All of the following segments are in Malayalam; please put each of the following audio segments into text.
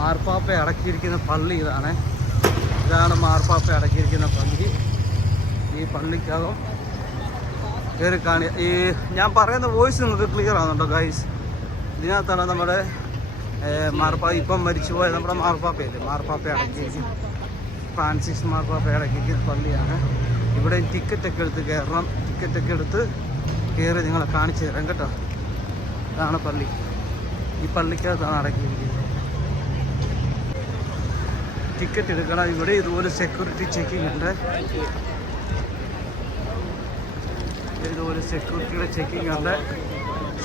മാർപ്പാപ്പ അടക്കിയിരിക്കുന്ന പള്ളി ഇതാണ്. ഇതാണ് മാർപ്പാപ്പ അടക്കിയിരിക്കുന്ന പള്ളി. ഈ പള്ളിക്കകം കയറി കാണി ഈ ഞാൻ പറയുന്ന വോയിസ് നിങ്ങൾക്ക് ക്ലിയർ ആകുന്നുണ്ടോ ഗൈസ് ഇതിനകത്താണ് നമ്മുടെ മാർപ്പാ ഇപ്പം മരിച്ചുപോയ നമ്മുടെ മാർപ്പാപ്പയല്ലേ? മാർപ്പാപ്പ അടക്കിയിരിക്കുന്നു ഫ്രാൻസിസ് മാർപ്പാപ്പ അടക്കിയിരിക്കുന്ന പള്ളിയാണ്. ഇവിടെ ടിക്കറ്റൊക്കെ എടുത്ത് കയറണം. ടിക്കറ്റൊക്കെ എടുത്ത് കയറി നിങ്ങളെ കാണിച്ചു തരാം കേട്ടോ. ഇതാണ് പള്ളി. ഈ പള്ളിക്കകത്താണ് അടക്കിയിരിക്കുന്നത്. ടിക്കറ്റ് എടുക്കണം. ഇവിടെ ഇതുപോലെ സെക്യൂരിറ്റി ചെക്കിംഗ് ഉണ്ട്. ഇതുപോലെ സെക്യൂരിറ്റിയുടെ ചെക്കിംഗ് ഉണ്ട്.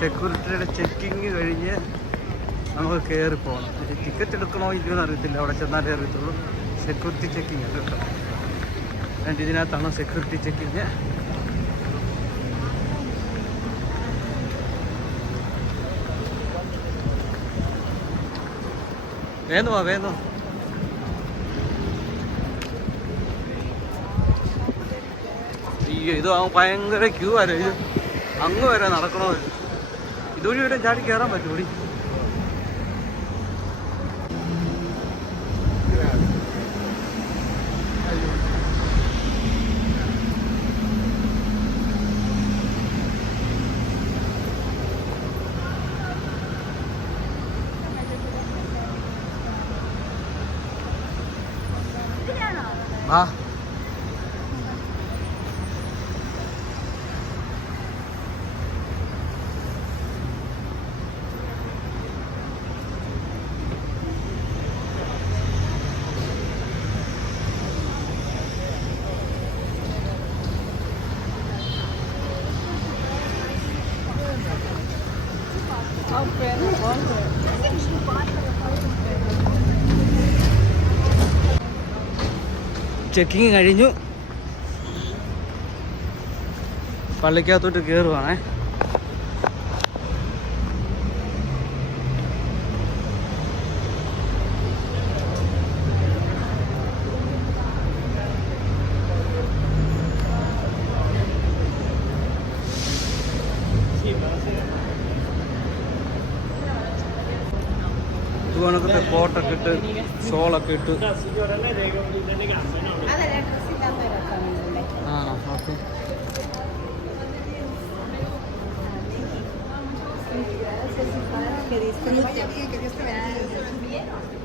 സെക്യൂരിറ്റിയുടെ ചെക്കിങ് കഴിഞ്ഞ് നമുക്ക് കയറി പോകണം. ടിക്കറ്റ് എടുക്കണോ ഇല്ലയോ അറിയത്തില്ല. അവിടെ ചെന്നാലേ അറിയത്തുള്ളൂ. സെക്യൂരിറ്റി ചെക്കിംഗ് ഉണ്ട് കേട്ടോ. രണ്ട് ഇതിനകത്താണ് സെക്യൂരിറ്റി ചെക്കിങ് വേന്നു വാ വേന്നു അയ്യോ ഇത് ഭയങ്കര ക്യൂ ആരോ ഇത്? അങ്ങ് വരെ നടക്കണോ ഇത്? ഇതുവഴി വരെ ചാടി കയറാൻ പറ്റൂടി ആ. ചെക്കിങ് കഴിഞ്ഞു. പള്ളിക്കകത്തോട്ട് കയറുവാണേ ഇട്ട് ഷോളൊക്കെ ഇട്ട് ആ okay dove era giusto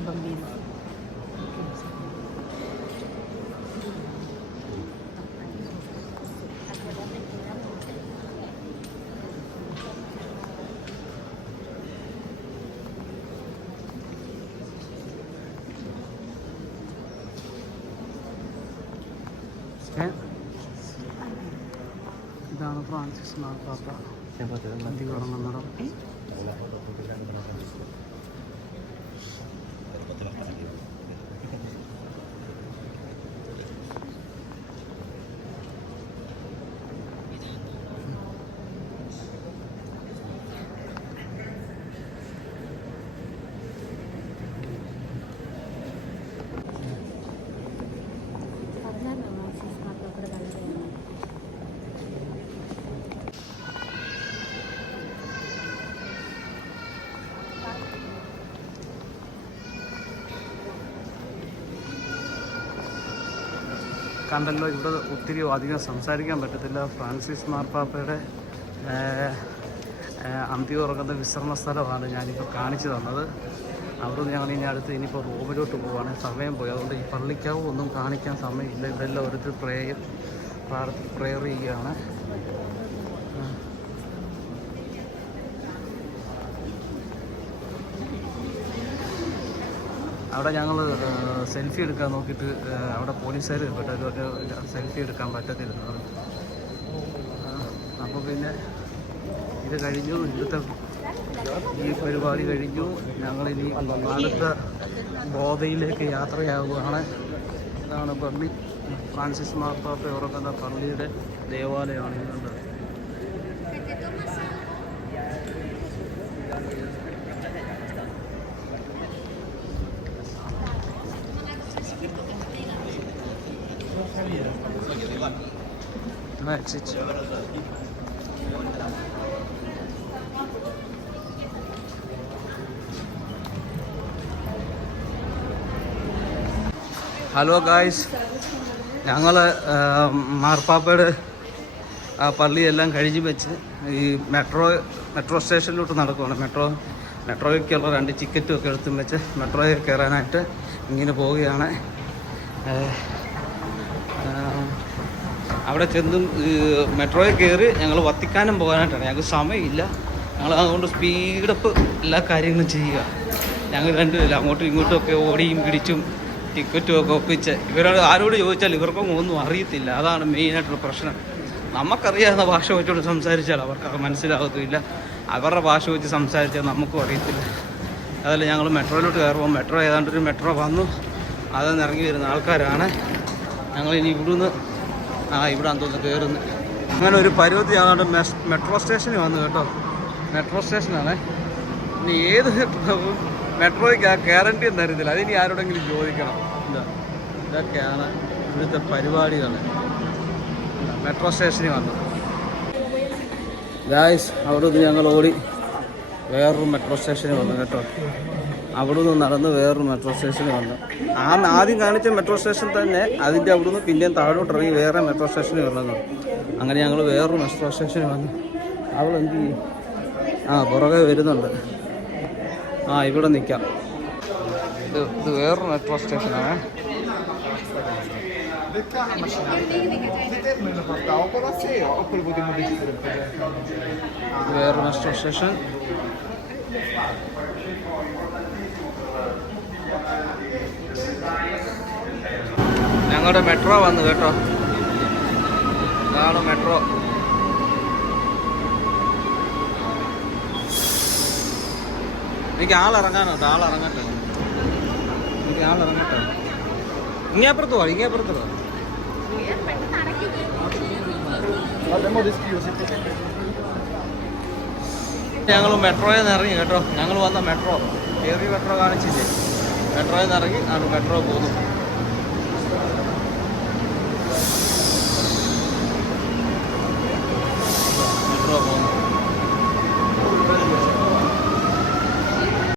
Un bambino. ഏ? ഇതാണ് ഫ്രാൻസിസ് മാർപ്പാപ്പ നദി Gracias. കണ്ടല്ലോ ഇവിടെ ഒത്തിരി അധികം സംസാരിക്കാൻ പറ്റത്തില്ല. ഫ്രാൻസിസ് മാർപ്പാപ്പയുടെ അന്ത്യം ഉറങ്ങുന്ന വിശ്രമ സ്ഥലമാണ് ഞാനിപ്പോൾ കാണിച്ചു തന്നത്. അവിടുന്ന് ഞങ്ങൾ ഇനി അടുത്ത് ഇനിയിപ്പോൾ റൂമിലോട്ട് പോവാണ്. സമയം പോയി. അതുകൊണ്ട് ഈ പള്ളിക്കാവും ഒന്നും കാണിക്കാൻ സമയമില്ല. ഇതെല്ലാം ഓരോരുത്തർ പ്രേയർ പ്രാർത്ഥി പ്രെയർ ചെയ്യുകയാണ്. അവിടെ ഞങ്ങൾ സെൽഫി എടുക്കാൻ നോക്കിയിട്ട് അവിടെ പോലീസുകാർ പെട്ടൊരു സെൽഫി എടുക്കാൻ പറ്റത്തില്ല. അപ്പോൾ പിന്നെ ഇത് കഴിഞ്ഞു. ഇന്നത്തെ ഈ പരിപാടി കഴിഞ്ഞു. ഞങ്ങളിനി അടുത്ത ബോധയിലേക്ക് യാത്രയാവുകയാണ്. ഇതാണ് പള്ളി. ഫ്രാൻസിസ് മാർപ്പാപ്പ ഉറക്കുന്ന പള്ളിയുടെ ദേവാലയമാണ് ഇത് ഹലോ ഗായ്സ് ഞങ്ങൾ മാർപ്പാപ്പയുടെ ആ പള്ളിയെല്ലാം കഴിഞ്ഞ് വെച്ച് ഈ മെട്രോ മെട്രോ സ്റ്റേഷനിലോട്ട് നടക്കുവാണ്. മെട്രോ മെട്രോയ്ക്കുള്ള രണ്ട് ടിക്കറ്റും ഒക്കെ എടുത്തും വെച്ച് മെട്രോയിൽ കയറാനായിട്ട് ഇങ്ങനെ പോവുകയാണ്. അവിടെ ചെന്നും മെട്രോയിൽ കയറി ഞങ്ങൾ വത്തിക്കാനും പോകാനായിട്ടാണ്. ഞങ്ങൾക്ക് സമയമില്ല. ഞങ്ങൾ അതുകൊണ്ട് സ്പീഡപ്പ് എല്ലാ കാര്യങ്ങളും ചെയ്യുക. ഞങ്ങൾ രണ്ടുപേരും അങ്ങോട്ടും ഇങ്ങോട്ടും ഒക്കെ ഓടിയും പിടിച്ചും ടിക്കറ്റും ഒക്കെ ഒപ്പിച്ച് ഇവരോട് ആരോട് ചോദിച്ചാൽ ഇവർക്കൊന്നും ഒന്നും അറിയത്തില്ല. അതാണ് മെയിനായിട്ടുള്ള പ്രശ്നം. നമുക്കറിയാവുന്ന ഭാഷ വെച്ചോട് സംസാരിച്ചാൽ അവർക്ക് അത് മനസ്സിലാകത്തില്ല അവരുടെ ഭാഷ വെച്ച് സംസാരിച്ചാൽ നമുക്കും അറിയത്തില്ല. അതല്ല ഞങ്ങൾ മെട്രോയിലോട്ട് കയറുമ്പോൾ മെട്രോ ഏതാണ്ട് ഒരു മെട്രോ വന്നു. അതെന്ന് ഇറങ്ങി വരുന്ന ആൾക്കാരാണ്. ഞങ്ങൾ ഇനി ഇവിടുന്ന് ആ ഇവിടെ തോന്നുന്നു കയറുന്നു അങ്ങനെ ഒരു പരുവത്തി ആകാണ്ട് മെട്രോ സ്റ്റേഷനിൽ വന്നു കേട്ടോ. മെട്രോ സ്റ്റേഷനാണേ. ഇനി ഏത് മെട്രോയ്ക്ക് ആ ഗ്യാരണ്ടി ഒന്നും അറിയത്തില്ല അതിനി ആരോടെങ്കിലും ചോദിക്കണം. എന്താ ഇതൊക്കെയാണ് ഇവിടുത്തെ പരിപാടികൾ മെട്രോ സ്റ്റേഷനിൽ വന്നു. ഗായ്സ് അവിടെ നിന്ന് ഞങ്ങൾ ഓടി വേറൊരു മെട്രോ സ്റ്റേഷനിൽ വന്നു കേട്ടോ. അവിടെ നിന്ന് നടന്ന് വേറൊരു മെട്രോ സ്റ്റേഷനിൽ വന്നു. ആ ആദ്യം കാണിച്ച മെട്രോ സ്റ്റേഷൻ തന്നെ അതിന്റെ അവിടെ നിന്ന് പിന്നെയും താഴോട്ട് ഇറങ്ങി വേറെ മെട്രോ സ്റ്റേഷനിൽ വരണമെന്ന് അങ്ങനെ ഞങ്ങൾ വേറൊരു മെട്രോ സ്റ്റേഷനിൽ വന്നു. അവൾ എന്ത് ചെയ്യും? ആ പുറകെ വരുന്നുണ്ട്. ആ ഇവിടെ നിൽക്കാം ഇത് ഇത് വേറൊരു മെട്രോ സ്റ്റേഷനാണ് വേറൊരു മെട്രോ സ്റ്റേഷൻ ഞങ്ങളുടെ മെട്രോ വന്നു കേട്ടോ. ഇതാണ് മെട്രോ. എനിക്ക് ആളിറങ്ങാനുണ്ട് ആളിറങ്ങട്ടെ. എനിക്ക് ആളിറങ്ങട്ടെ. ഇങ്ങേപ്പുറത്ത് പോവാ ഇങ്ങേപ്പുറത്ത് പോവാ. ഞങ്ങൾ മെട്രോയിൽ നിന്ന് ഇറങ്ങി കേട്ടോ. ഞങ്ങൾ വന്ന മെട്രോ. കയറി മെട്രോ കാണിച്ചില്ലേ? മെട്രോയിൽ നിന്ന് ഇറങ്ങി ആണ് മെട്രോ പോന്നു problem